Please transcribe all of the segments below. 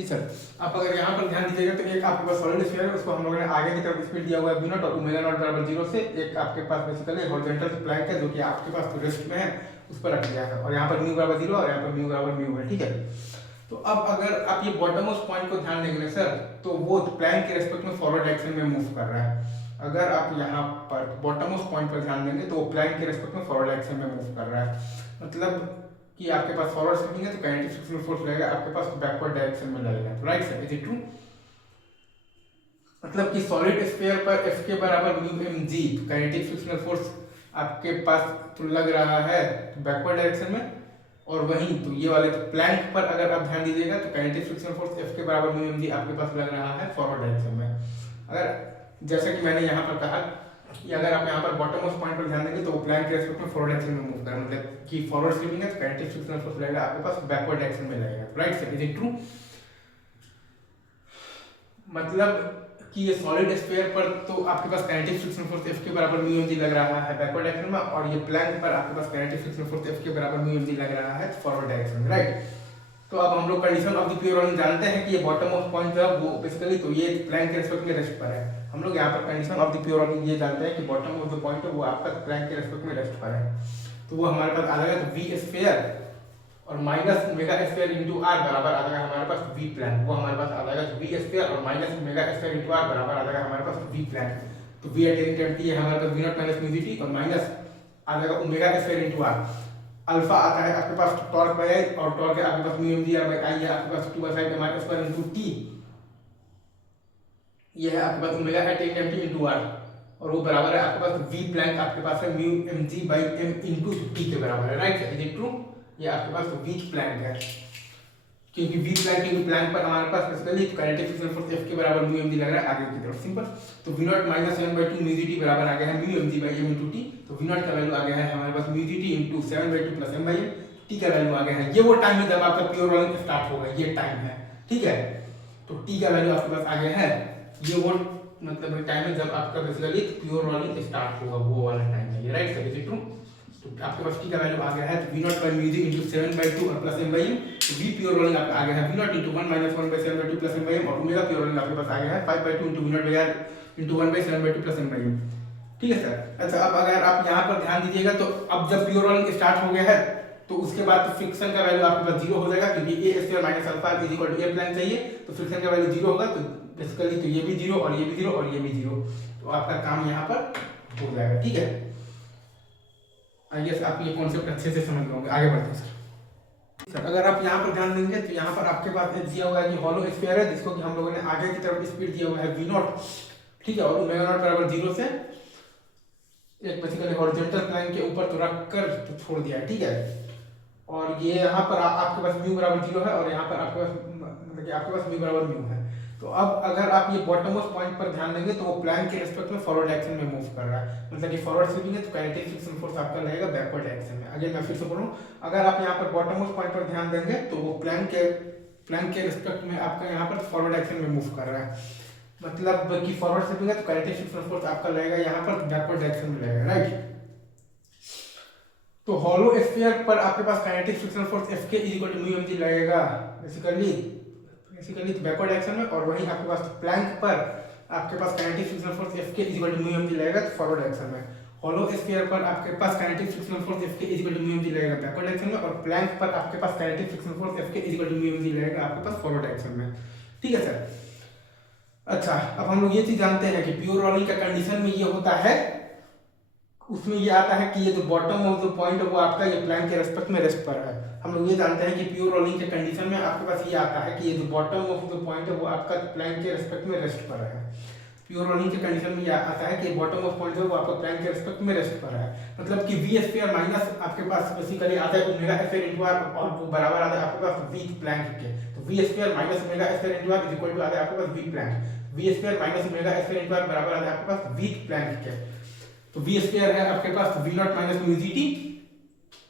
जी sir. आप अगर यहाँ पर ध्यान दीजिएगा तो एक आपके पास सॉलिड स्फीयर है, उसको हम लोगों ने आगे की तरफ स्पीड दिया हुआ है v नॉट और ओमेगा नॉट बराबर 0 से। एक आपके पास बेसिकली हॉरिजॉन्टल प्लैंक है जो कि आपके पास रेस्ट में है, उस पर रख दिया है, और यहाँ पर म्यू बराबर 0 और यहाँ पर म्यू बराबर म्यू है, ठीक है। तो अब अगर आप ये बॉटम मोस्ट पॉइंट को ध्यान देंगे सर, तो वो प्लैंक के रेस्पेक्ट में फॉरवर्ड डायरेक्शन में मूव कर रहा है। अगर आप यहाँ पर बॉटम मोस्ट पॉइंट पर ध्यान देंगे तो वो प्लैंक के रेस्पेक्ट में फॉरवर्ड डायरेक्शन में मूव कर रहा है। मतलब कि आपके पास फॉरवर्ड स्विंग है तो काइनेटिक फ्रिक्शनल फोर्स लगेगा आपके पास बैकवर्ड डायरेक्शन में लगेगा, right sir, is it true? मतलब कि सॉलिड स्फीयर पर F के बराबर mu M g kinetic frictional force आपके पास तो लग रहा है बैकवर्ड डायरेक्शन में, और वहीं तो ये वाले तो प्लैंक पर अगर आप ध्यान दीजिएगा तो काइनेटिक फ्रिक्शनल फोर्स F के बराबर म्यू एम जी आपके पास लग रहा है फॉरवर्ड डायरेक्शन में। अगर जैसा कि मैंने यहाँ पर कहा कि अगर आप यहाँ पर बॉटम मोस्ट पॉइंट पर ध्यान देंगे तो वो प्लैंक के रेस्पेक्ट में फॉरवर्ड डायरेक्शन में मूव कर रहा है, मतलब कि फॉरवर्ड स्वीपिंग है तो काइनेटिक फ्रिक्शनल फोर्स लगेगा आपके पास बैकवर्ड डायरेक्शन में लगेगा, right sir, is it true? मतलब कि ये सॉलिड स्फीयर पर तो आपके पास काइनेटिक फ्रिक्शनल फोर्स F के बराबर म्यू mg लग रहा है बैकवर्ड डायरेक्शन में, और ये प्लैंक पर आपके पास काइनेटिक फ्रिक्शनल फोर्स F के बराबर म्यू mg लग रहा है फॉरवर्ड डायरेक्शन में, राइट। तो अब हम लोग condition of the pure rolling जानते हैं कि ये बॉटम मोस्ट पॉइंट जो है वो बेसिकली तो ये प्लैंक के रेस्पेक्ट में रेस्ट पर है। हम लोग यहाँ पर condition of the pure rolling ये जानते हैं कि बॉटम ऑफ द पॉइंट है वो आपका प्लैंक के रेस्पेक्ट में रेस्ट पर है। तो वो हमारे पास आ जाएगा तो v स्फीयर और minus omega sphere into r बराबर आ जाएगा हमारे पास v प्लैंक, वो हमारे पास आ जाएगा तो v स्फीयर और minus omega sphere into r बराबर आ जाएगा हमारे पास v प्लैंक। तो v एट है हमारे पास v naught minus mu dt और माइनस आ जाएगा omega sphere into r। Alpha आता है आपके पास टॉर्क बाय आई, और टॉर्क है आपके पास mu mg r by i है आपके पास 2/5 mr स्क्वायर इनटू t, ये है आपके पास ओमेगा एट इनटू r, और वो बराबर है आपके पास v प्लैंक आपके पास है mu mg by m into t के बराबर है, राइट, इज इट ट्रू? ये आपके पास तो वीक प्लैंक है, क्योंकि वी प्लैंक के प्लैंक पर हमारे पास basically kinetic frictional force F के बराबर म्यू mg लग रहा है आगे की तरफ, सिंपल। तो v naught minus 7/2 mu dt बराबर आ गया है mu mg by m into t। तो v नॉट का वैल्यू आ गया है हमारे पास mu dt into 7/2 plus m by m, t का वैल्यू आ गया है, ये वो टाइम है जब आपका प्योर रॉलिंग स्टार्ट होगा, ये टाइम है, ठीक है। तो t का वैल्यू आपके पास आ गया है, ये वो मतलब टाइम है जब आपका बेसिकली प्योर रॉलिंग स्टार्ट होगा, वो वाला टाइम है ये, right sir, is it true? तो आपके पास t का वैल्यू आ गया है v not by mu g into 7/2 और प्लस m बाय m। तो v प्योर रोलिंग आपका आ गया है v not into 1 minus 1 by 7/2 plus m by m, और ओमेगा प्योर रोलिंग आपके पास आ गया है 5/2 into v not by r into 1 by 7/2 plus m by m, ठीक है सर। अच्छा, अब अगर आप यहाँ पर ध्यान दीजिएगा तो अब जब प्योर रोलिंग स्टार्ट हो गया है तो उसके बाद तो फ्रिक्शन का वैल्यू आपके पास 0 हो जाएगा, क्योंकि a square minus alpha is equal to a plank चाहिए, तो फ्रिक्शन का वैल्यू 0 होगा, तो बेसिकली तो ये भी 0 और ये भी 0 और ये भी 0, तो आपका काम यहाँ पर हो जाएगा, ठीक है। आई गेस आप ये कॉन्सेप्ट अच्छे से समझ लोगे, आगे बढ़ते हैं सर। अगर आप यहाँ पर ध्यान देंगे तो यहाँ पर आपके पास दिया हुआ है कि हॉलो स्फीयर है, जिसको कि हम लोगों ने आगे की तरफ स्पीड दिया हुआ है v नॉट, ठीक है, और ओमेगा नॉट बराबर 0 से एक बेसिकली हॉरिजॉन्टल प्लेन के ऊपर तो रख कर तो छोड़ दिया है, ठीक है। और ये यहाँ पर आपके पास म्यू बराबर 0 है, और यहाँ पर आपके पास मतलब कि आपके पास म्यू बराबर म्यू है। तो अब अगर आप ये बॉटम मोस्ट पॉइंट पर ध्यान देंगे तो वो प्लैंक के रिस्पेक्ट में फॉरवर्ड डायरेक्शन में मूव कर रहा है, मतलब कि फॉरवर्ड स्वीपिंग है तो काइनेटिक फ्रिक्शन फोर्स आपका लगेगा बैकवर्ड डायरेक्शन में। अगेन मैं फिर से बोलूं, अगर आप यहाँ पर बॉटम मोस्ट पॉइंट पर ध्यान देंगे तो वो प्लैंक के रिस्पेक्ट में आपका यहाँ पर फॉरवर्ड डायरेक्शन में मूव कर रहा है, मतलब कि फॉरवर्ड स्वीपिंग है तो काइनेटिक फ्रिक्शन फोर्स आपका लगेगा यहाँ पर बैकवर्ड डायरेक्शन में लगेगा, राइट। तो हॉलो स्फीयर पर आपके पास काइनेटिक फ्रिक्शन फोर्स F के इक्वल टू म्यू mg लगेगा बेसिकली तो बैकवर्ड डायरेक्शन में, और वहीं आपके पास प्लैंक पर आपके पास काइनेटिक फ्रिक्शनल फोर्स F के इक्वल टू म्यू mg लगेगा तो फॉरवर्ड डायरेक्शन में। हॉलो स्फीयर पर आपके पास काइनेटिक फ्रिक्शनल फोर्स F के इक्वल टू म्यू mg लगेगा बैकवर्ड डायरेक्शन में, और प्लैंक पर आपके पास काइनेटिक फ्रिक्शनल फोर्स F के इक्वल टू म्यू mg लगेगा आपके पास फॉरवर्ड डायरेक्शन में, ठीक है सर। अच्छा, अब हम लोग ये चीज जानते हैं कि प्योर रोलिंग का कंडीशन में ये होता है, उसमें ये आता है कि ये जो बॉटम ऑफ द पॉइंट है वो आपका ये प्लैंक के रेस्पेक्ट में रेस्ट पर है। हम लोग ये जानते हैं कि प्योर रोलिंग के कंडीशन में आपके पास ये आता है कि ये जो बॉटम ऑफ द पॉइंट है वो आपका प्लैंक के रेस्पेक्ट में रेस्ट पर है। प्योर रोलिंग के कंडीशन में ये आता है कि बॉटम ऑफ पॉइंट है वो आपका प्लैंक के रेस्पेक्ट में रेस्ट पर है, मतलब कि v स्क्वायर माइनस आपके पास बेसिकली आता है ओमेगा स्क्वायर इनटू r, और वो बराबर आता है आपके पास वीक प्लैंक के। तो v square minus omega square into r is equal to आता है आपके पास वीक plank. v square minus omega square into r बराबर आता है आपके पास वीक प्लैंक के। तो v स्क्वायर है आपके पास v naught minus mu gt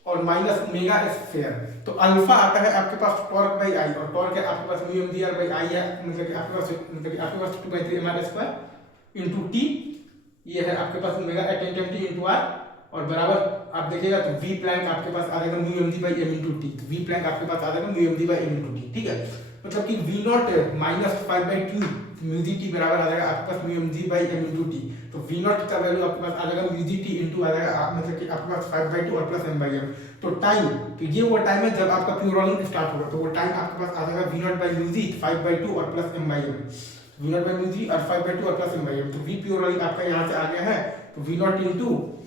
और माइनस ओमेगा स्क्वायर, तो अल्फा आता है आपके पास टॉर्क बाय आई, और टॉर्क है आपके पास mu mg r by I है, मतलब कि आपके पास 2/3 mr स्क्वायर इनटू t, ये है आपके पास omega at T into r, और बराबर आप देखिएगा तो v प्लैंक आपके पास आ जाएगा mu mg by m into t, तो v प्लैंक आपके पास आ जाएगा mu mg by m into t, ठीक है। मतलब कि V naught minus 5/2 mu G T बराबर आ जाएगा आपके पास mu M G by M into T. तो वी नॉट का वैल्यू आपके पास आ जाएगा म्यू जी टी इंटू आ जाएगा मतलब कि आपके पास 5/2 और प्लस एम बाई एम। तो टाइम, तो ये वो टाइम है जब आपका प्योर रोलिंग स्टार्ट होगा, तो वो टाइम आपके पास आ जाएगा V naught by mu G 5/2 और plus M by M, V naught by mu G और 5/2 और प्लस एम बाई एम। तो वी प्योर रोलिंग आपका यहाँ से आ गया है, तो वी नॉट इंटू,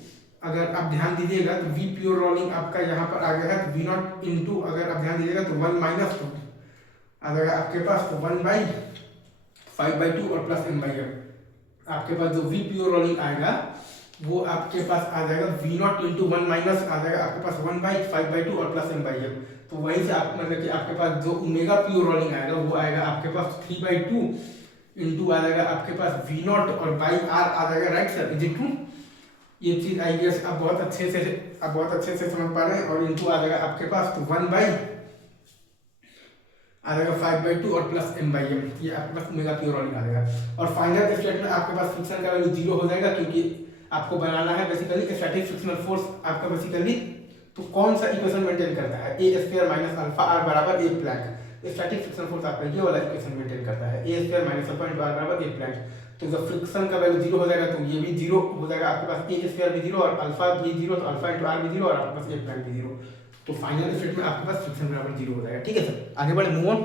अगर आप ध्यान दीजिएगा तो वी प्योर रोलिंग आपका यहाँ पर आ गया है, तो वी नॉट इंटू अगर आप ध्यान दीजिएगा तो 1 माइनस आ जाएगा आपके पास, तो 1/5/2 और प्लस एम बाई एम। आपके पास जो वी प्योर रोलिंग आएगा वो आपके पास आ जाएगा वी नॉट इंटू 1 माइनस आ जाएगा आपके पास 1/5/2 और प्लस एम बाई एम। तो वहीं से आप मतलब कि आपके पास जो ओमेगा प्योर रोलिंग आएगा वो आएगा आपके पास 3/2 इंटू आ जाएगा आपके पास वी नॉट और बाई आर आ जाएगा, right sir, is it true? ये चीज आई गेस आप बहुत अच्छे से समझ पा रहे हैं। और इंटू आ जाएगा आपके पास तो 1 बाई आ जाएगा 5/2 और प्लस एम बाई एम, ये आपके पास ओमेगा प्योर रोलिंग आ जाएगा। और फाइनल स्टेट में आपके पास फ्रिक्शन का वैल्यू 0 हो जाएगा, क्योंकि आपको बनाना है बेसिकली स्टैटिक फ्रिक्शनल फोर्स आपका बेसिकली। तो कौन सा इक्वेशन मेंटेन करता है, A square minus alpha R बराबर A plank. Static friction force आपका ये वाला इक्वेशन मेंटेन करता है, A square minus alpha into R बराबर ए प्लैंक। तो जब फ्रिक्शन का वैल्यू 0 हो जाएगा तो ये भी 0 हो जाएगा आपके पास, ए स्क्वायर भी 0 और अल्फा भी 0, तो अल्फा इंटू आर भी 0 और आपके पास ए प्लैंक भी 0। तो फाइनल स्टेट में आपके पास फ्रिक्शन बराबर 0 हो जाएगा। ठीक है सर, आगे बढ़े, मूव ऑन।